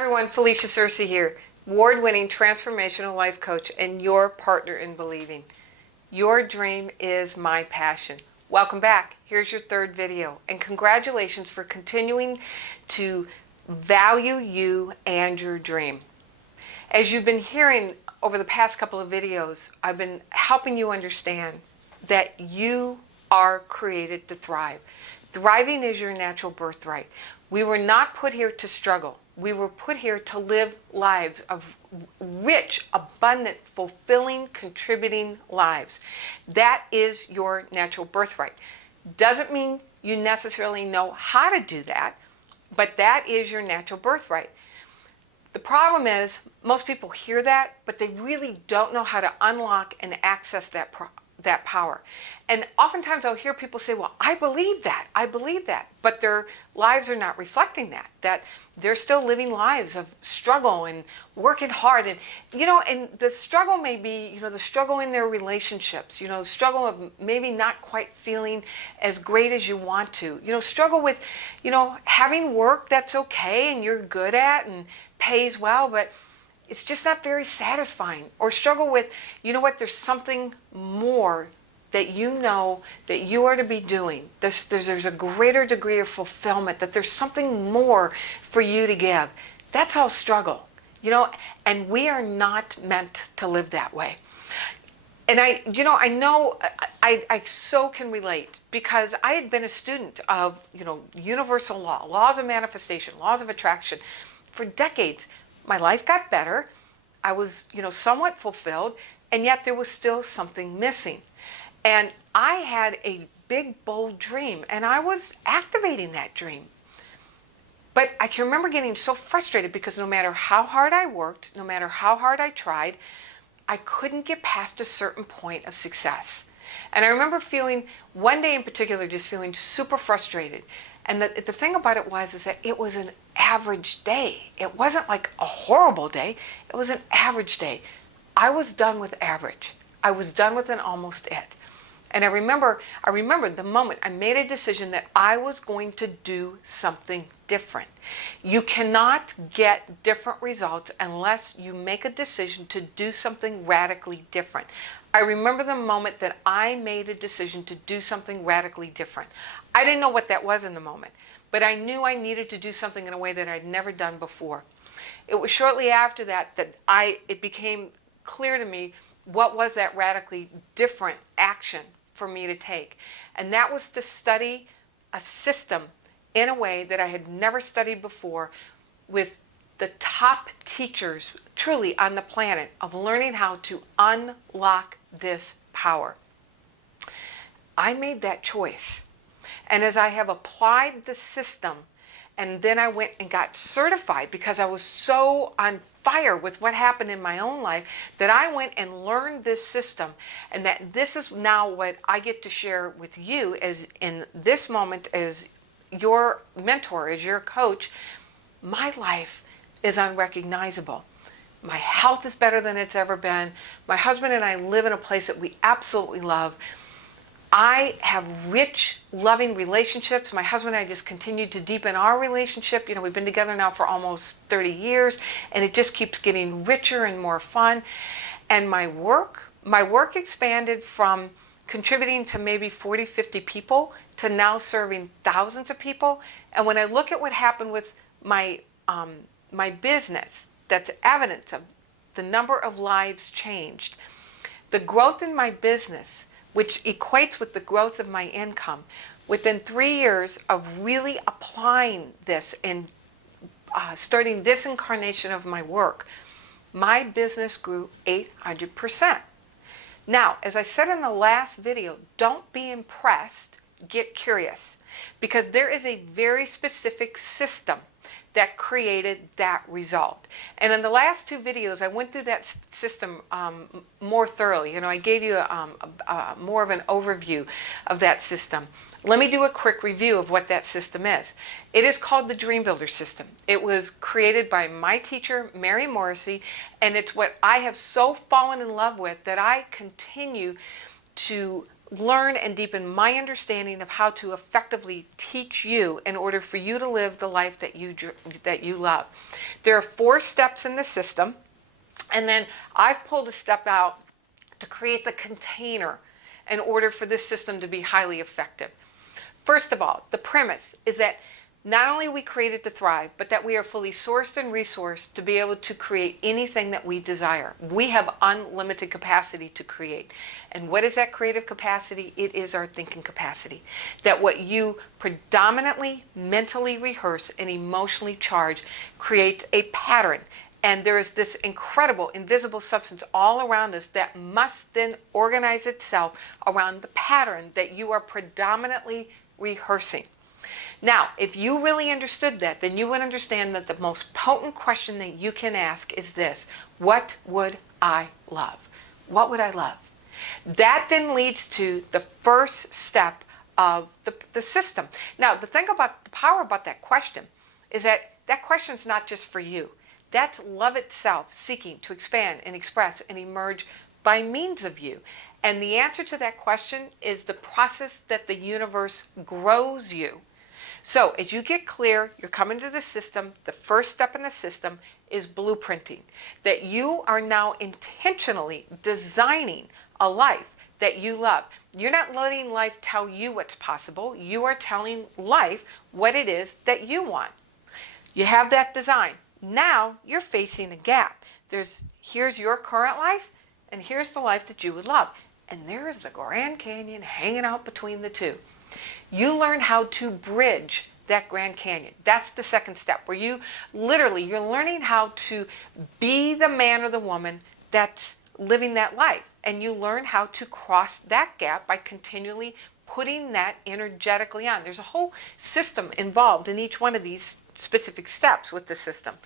Everyone, Felicia Searcy here, award-winning transformational life coach and your partner in believing. Your dream is my passion. Welcome back. Here's your third video, and congratulations for continuing to value you and your dream. As you've been hearing over the past couple of videos, I've been helping you understand that you are created to thrive. Thriving is your natural birthright. We were not put here to struggle. We were put here to live lives of rich, abundant, fulfilling, contributing lives. That is your natural birthright. Doesn't mean you necessarily know how to do that, but that is your natural birthright. The problem is most people hear that, but they really don't know how to unlock and access that power. And oftentimes I'll hear people say, well, I believe that, but their lives are not reflecting that they're still living lives of struggle and working hard. And, and the struggle may be, the struggle in their relationships, struggle of maybe not quite feeling as great as you want to, struggle with, having work that's okay and you're good at and pays well, but it's just not very satisfying. Or struggle with, there's something more that that you are to be doing. There's a greater degree of fulfillment, that there's something more for you to give. That's all struggle, and we are not meant to live that way. And I know I so can relate, because I had been a student of, universal law, laws of manifestation, laws of attraction for decades. My life got better. I was, somewhat fulfilled, and yet there was still something missing. And I had a big, bold dream, and I was activating that dream. But I can remember getting so frustrated because no matter how hard I worked, no matter how hard I tried, I couldn't get past a certain point of success. And I remember feeling, one day in particular, just feeling super frustrated. And the thing about it is that it was an average day. It wasn't like a horrible day. It was an average day. I was done with average. I was done with an almost it. And I remember the moment I made a decision that I was going to do something different. You cannot get different results unless you make a decision to do something radically different. I remember the moment that I made a decision to do something radically different. I didn't know what that was in the moment, but I knew I needed to do something in a way that I'd never done before. It was shortly after that it became clear to me what was that radically different action for me to take. And that was to study a system in a way that I had never studied before, with the top teachers truly on the planet, of learning how to unlock this power. I made that choice. And as I have applied the system, and then I went and got certified because I was so on fire with what happened in my own life, that I went and learned this system, and that this is now what I get to share with you as in this moment as your mentor, as your coach. My life is unrecognizable. My health is better than it's ever been. My husband and I live in a place that we absolutely love. I have rich, loving relationships. My husband and I just continue to deepen our relationship. We've been together now for almost 30 years, and it just keeps getting richer and more fun. And my work expanded from contributing to maybe 40, 50 people to now serving thousands of people. And when I look at what happened with my business, that's evidence of the number of lives changed. The growth in my business, which equates with the growth of my income, within 3 years of really applying this and starting this incarnation of my work, my business grew 800%. Now, as I said in the last video, don't be impressed, get curious, because there is a very specific system that created that result. And in the last two videos, I went through that system more thoroughly. I gave you more of an overview of that system. Let me do a quick review of what that system is. It is called the Dream Builder System. It was created by my teacher, Mary Morrissey, and it's what I have so fallen in love with that I continue to learn and deepen my understanding of how to effectively teach you in order for you to live the life that you love. There are 4 steps in the system, and then I've pulled a step out to create the container in order for this system to be highly effective. First of all, the premise is that not only are we created to thrive, but that we are fully sourced and resourced to be able to create anything that we desire. We have unlimited capacity to create. And what is that creative capacity? It is our thinking capacity. That what you predominantly mentally rehearse and emotionally charge creates a pattern. And there is this incredible invisible substance all around us that must then organize itself around the pattern that you are predominantly rehearsing. Now, if you really understood that, then you would understand that the most potent question that you can ask is this: what would I love? What would I love? That then leads to the first step of the system. Now, the thing about the power about that question is that that question is not just for you. That's love itself seeking to expand and express and emerge by means of you. And the answer to that question is the process that the universe grows you. So as you get clear, you're coming to the system. The first step in the system is blueprinting. That you are now intentionally designing a life that you love. You're not letting life tell you what's possible. You are telling life what it is that you want. You have that design. Now you're facing a gap. Here's your current life, and here's the life that you would love. And there is the Grand Canyon hanging out between the two. You learn how to bridge that Grand Canyon. That's the second step, where you're learning how to be the man or the woman that's living that life. And you learn how to cross that gap by continually putting that energetically on. There's a whole system involved in each one of these specific steps with the system.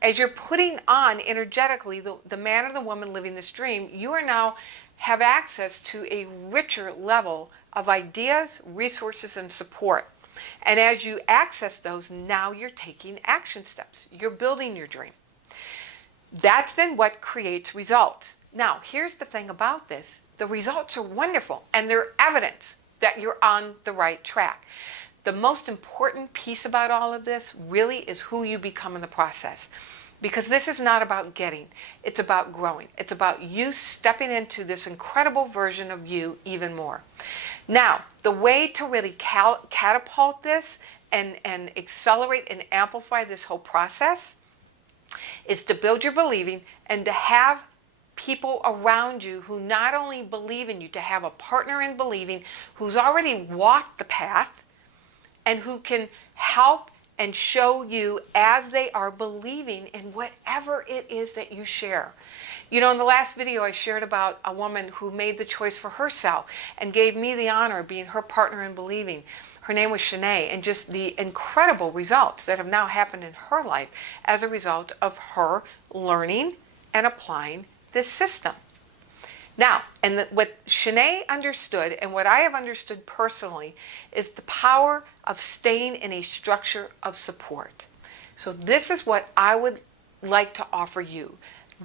As you're putting on energetically the man or the woman living this dream, you are now have access to a richer level of ideas, resources, and support. And as you access those, now you're taking action steps. You're building your dream. That's then what creates results. Now, here's the thing about this. The results are wonderful, and they're evidence that you're on the right track. The most important piece about all of this really is who you become in the process. Because this is not about getting, it's about growing. It's about you stepping into this incredible version of you even more. Now, the way to really catapult this and accelerate and amplify this whole process is to build your believing and to have people around you who not only believe in you, to have a partner in believing who's already walked the path and who can help and show you as they are believing in whatever it is that you share. You know, in the last video I shared about a woman who made the choice for herself and gave me the honor of being her partner in believing. Her name was Shanae, and just the incredible results that have now happened in her life as a result of her learning and applying this system. Now, what Shanae understood and what I have understood personally is the power of staying in a structure of support. So this is what I would like to offer you.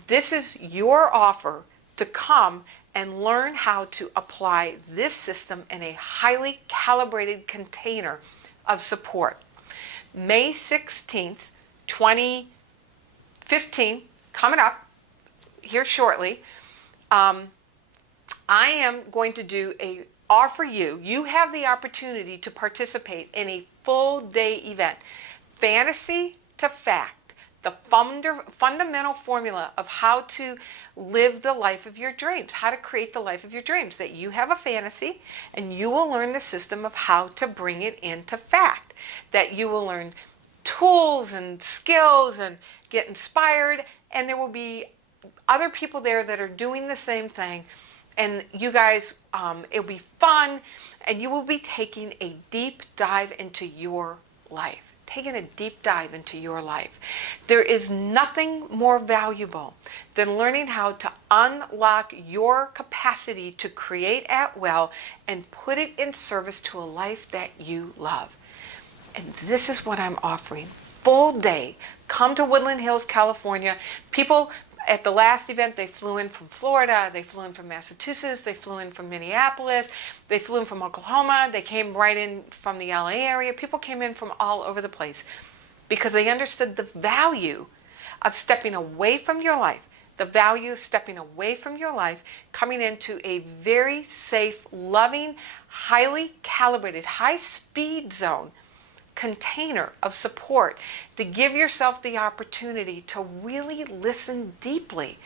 This is your offer to come and learn how to apply this system in a highly calibrated container of support. May 16th, 2015, coming up here shortly, I am going to offer you, you have the opportunity to participate in a full day event. Fantasy to fact, the fundamental formula of how to live the life of your dreams, how to create the life of your dreams. That you have a fantasy and you will learn the system of how to bring it into fact. That you will learn tools and skills and get inspired, and there will be other people there that are doing the same thing. And you guys, it'll be fun, and you will be taking a deep dive into your life. Taking a deep dive into your life. There is nothing more valuable than learning how to unlock your capacity to create at will and put it in service to a life that you love. And this is what I'm offering. Full day. Come to Woodland Hills, California. People At the last event, they flew in from Florida, they flew in from Massachusetts, they flew in from Minneapolis, they flew in from Oklahoma, they came right in from the LA area. People came in from all over the place because they understood the value of stepping away from your life, the value of stepping away from your life, coming into a very safe, loving, highly calibrated, high-speed zone container of support to give yourself the opportunity to really listen deeply.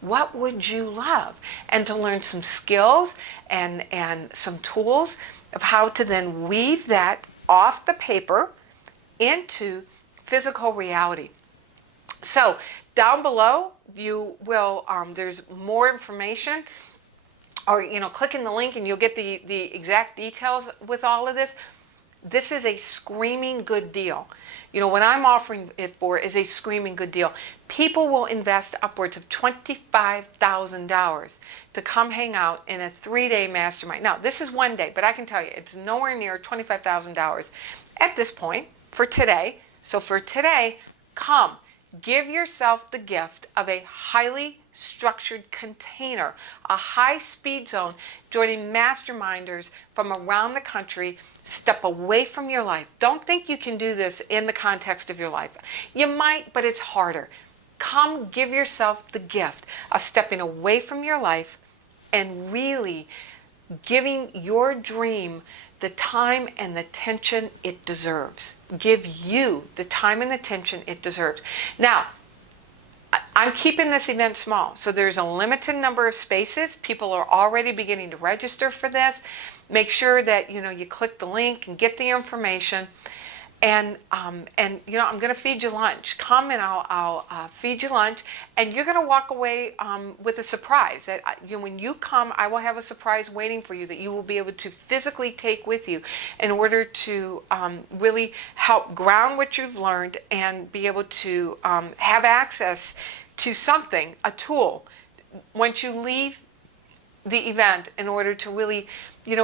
What would you love? And to learn some skills and some tools of how to then weave that off the paper into physical reality. So down below, you will, there's more information, or, clicking the link and you'll get the exact details with all of this. This is a screaming good deal. What I'm offering it for is a screaming good deal. People will invest upwards of $25,000 to come hang out in a 3-day mastermind. Now, this is 1 day, but I can tell you, it's nowhere near $25,000 at this point for today. So for today, come. Give yourself the gift of a highly structured container, a high-speed zone, joining masterminders from around the country. Step away from your life. Don't think you can do this in the context of your life. You might, but it's harder. Come give yourself the gift of stepping away from your life and really giving your dream the time and the attention it deserves. Give you the time and attention it deserves. Now, I'm keeping this event small, so there's a limited number of spaces. People are already beginning to register for this. Make sure that you click the link and get the information. And I'm going to feed you lunch. Come and I'll feed you lunch, and you're going to walk away with a surprise. That when you come, I will have a surprise waiting for you that you will be able to physically take with you in order to really help ground what you've learned and be able to have access to something, a tool, once you leave the event in order to really,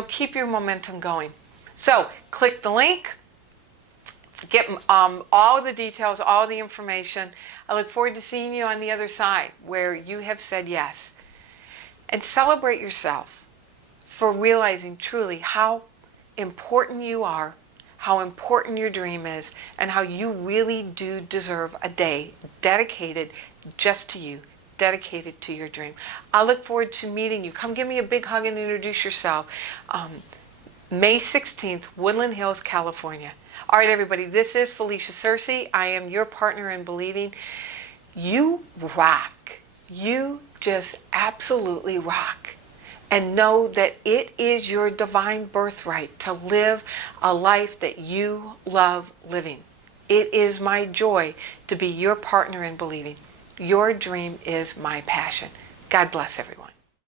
keep your momentum going. So click the link. Get all the details, all the information. I look forward to seeing you on the other side where you have said yes. And celebrate yourself for realizing truly how important you are, how important your dream is, and how you really do deserve a day dedicated just to you, dedicated to your dream. I look forward to meeting you. Come give me a big hug and introduce yourself. May 16th, Woodland Hills, California. All right, everybody, this is Felicia Searcy. I am your partner in believing. You rock. You just absolutely rock. And know that it is your divine birthright to live a life that you love living. It is my joy to be your partner in believing. Your dream is my passion. God bless everyone.